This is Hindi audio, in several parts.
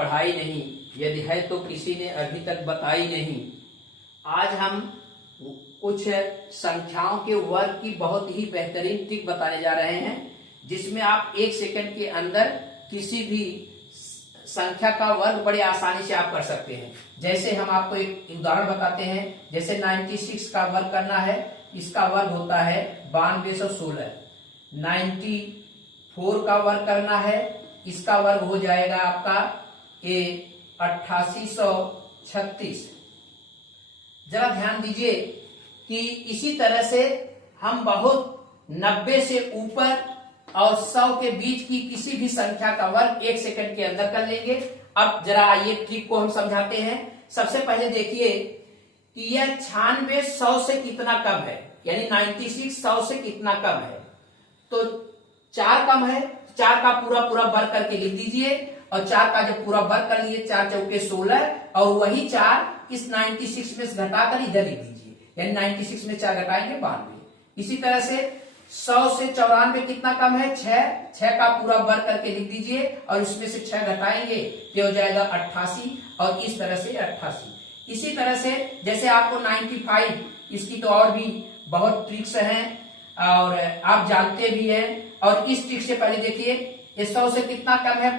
पढ़ाई नहीं, यदि है तो किसी ने अभी तक बताई नहीं। आज हम कुछ संख्याओं के वर्ग की बहुत ही बेहतरीन ट्रिक बताने जा रहे हैं, जिसमें आप 1 सेकंड के अंदर किसी भी संख्या का वर्ग बड़े आसानी से आप कर सकते हैं। जैसे हम आपको एक उदाहरण बताते हैं, जैसे 96 का वर्ग करना है, इसका वर्ग होता है 9216। 94 का वर्ग करना है, इसका वर्ग हो जाएगा आपका 8836। जरा ध्यान दीजिए कि इसी तरह से हम बहुत 90 से ऊपर और 100 के बीच की किसी भी संख्या का वर्ग 1 सेकंड के अंदर कर लेंगे। अब जरा आइए ट्रिक को हम समझाते हैं। सबसे पहले देखिए कि यह 96 100 से कितना कम है, यानी 96 100 से कितना कम है। तो 4 कम है, 4 का पूरा पूरा वर्ग करके लिख दीजिए, और 4 का जब पूरा वर्ग कर लिए 4 चौके 16, और वही 4 इस 96 में से घटाकर इधर लिख दीजिए, यानी 96 में 4 घटाएंगे 92। इसी तरह से 100 से 94 कितना कम है, 6 का पूरा वर्ग करके लिख दीजिए, और इसमें से 6 घटाएंगे तो हो जाएगा 88, और इस तरह से 88। इसी तरह से जैसे आपको 95, इसकी तो और भी बहुत ट्रिक्स हैं और आप जानते भी हैं। और इस ट्रिक से पहले देखिए, 100 से कितना कम है,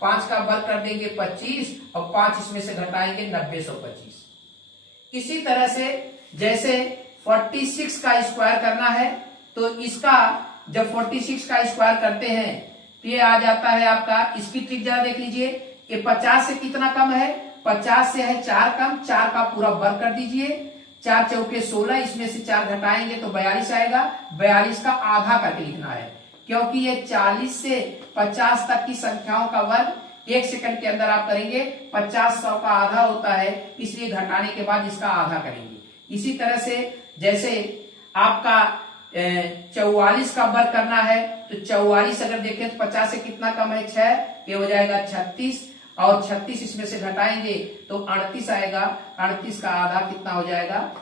5 का वर्ग कर देंगे 25, और 5 इसमें से घटाएंगे 90-125। इसी तरह से जैसे 46 का स्क्वायर करना है, तो इसका जब 46 का स्क्वायर करते हैं तो ये आ जाता है आपका, इसकी ट्रिक जरा देख लीजिए। ये 50 से कितना कम है, 50 से है 4 कम, 4 का पूरा वर्ग कर दीजिए, 4 चौके 16, इसमें से 4 घटाएंगे तो 42 आएगा। 42 का आधा करके लिखना है, क्योंकि ये 40 से 50 तक की संख्याओं का वर्ग 1 सेकंड के अंदर आप करेंगे। 50 100 का आधा होता है, इसलिए घटाने के बाद इसका आधा करेंगे। इसी तरह से जैसे आपका 44 का वर्ग करना है, तो 44 अगर देखें तो 50 से कितना कम है, 6, ये हो जाएगा 36, और 36 इसमें से घटाएंगे तो 38 आएगा। 38 का आधा कितना हो जाएगा,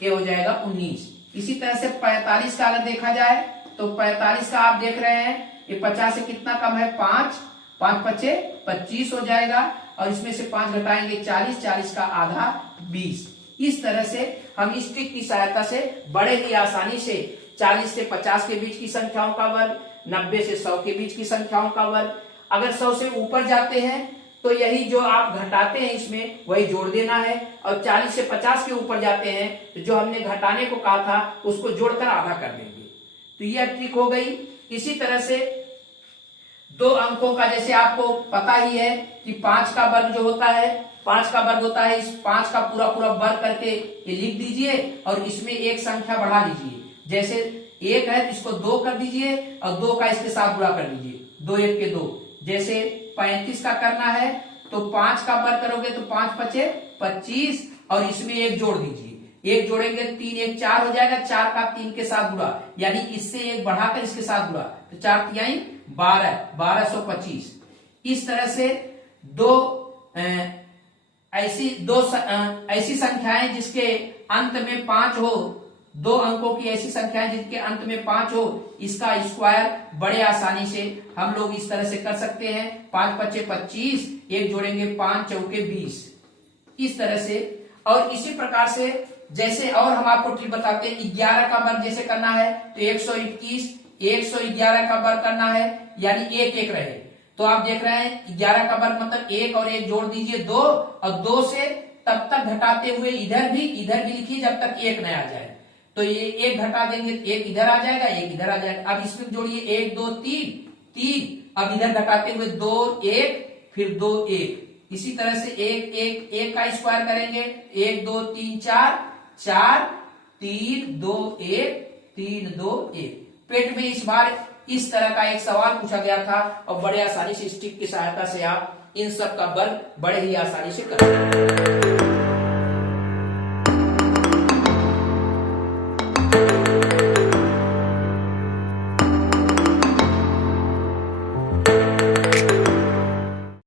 ये हो जाएगा 19। इसी तरह से 45 का अगर देखा जाए तो 45 का आप देख रहे हैं, ये 50 से कितना कम है, 5 5 25 हो जाएगा, और इसमें से 5 घटाएंगे 40, 40 का आधा 20। इस तरह से हम इस ट्रिक की सहायता से बड़े ही आसानी से 40 से 50 के बीच की संख्याओं का वर्ग, 90 से 100 के बीच की संख्याओं का वर्ग, अगर 100 से ऊपर जाते हैं तो यही जो आप घटाते हैं इसमें वही जोड़ देना है, और 40 से 50 के ऊपर जाते हैं तो जो हमने घटाने को कहा था उसको जोड़कर आधा कर देंगे। तो यह ट्रिक हो गई। इसी तरह से 2 अंकों का, जैसे आपको पता ही है कि 5 का वर्ग जो होता है, 5 का वर्ग होता है, इस 5 का पूरा पूरा वर्ग करके ये लिख दीजिए, और इसमें एक संख्या बढ़ा दीजिए। जैसे 1 है तो इसको 2 कर दीजिए, और 2 का इसके साथ गुणा कर दीजिए, 2 1 के 2। जैसे 35 का करना है तो 5 का वर्ग करोगे तो 5 5 25, और इसमें 1 जोड़ दीजिए, 1 जोड़ेंगे 3 1 4 हो जाएगा, 4 का 3 के साथ गुणा, यानी इससे 1 बढ़ाकर इसके साथ गुणा, तो 4 तिहाई 12, 1225। इस तरह से ऐसी संख्याएं जिसके अंत में 5 हो, 2 अंकों की ऐसी संख्याएं जिनके अंत में 5 हो, इसका स्क्वायर बड़े आसानी से हम लोग इस तरह से कर सकते हैं। 5 5 25, 1 जोड़ेंगे 5 चौके 20, इस तरह से। और इसी प्रकार से जैसे और हम आपको ट्रिक बताते हैं, 11 का वर्ग जैसे करना है तो 121, 111 का वर्ग करना है, यानी 1 1 रहे। तो आप देख रहे हैं 11 का वर्ग मतलब 1 और 1 जोड़ दीजिए 2, और 2 से तब तक घटाते हुए इधर भी लिखिए जब तक 1 न आ जाए। तो ये 1 घटा देंगे, 1 इधर आ जाएगा, 1 इधर आ जाएगा। अब इसमें जोड़िए 1 2 3, अब इधर घटाते हुए 2 1, फिर 2 1। इसी तरह से 1 1 1 का स्क्वायर करेंगे, 1 2 3 4, 4 3 2 1, 3 2 1। पेट में इस बार इस तरह का एक सवाल पूछा गया था, और बड़े आसानी से इस ट्रिक की सहायता से आप इन सब का वर्ग बड़े ही आसानी से कर सकते हैं।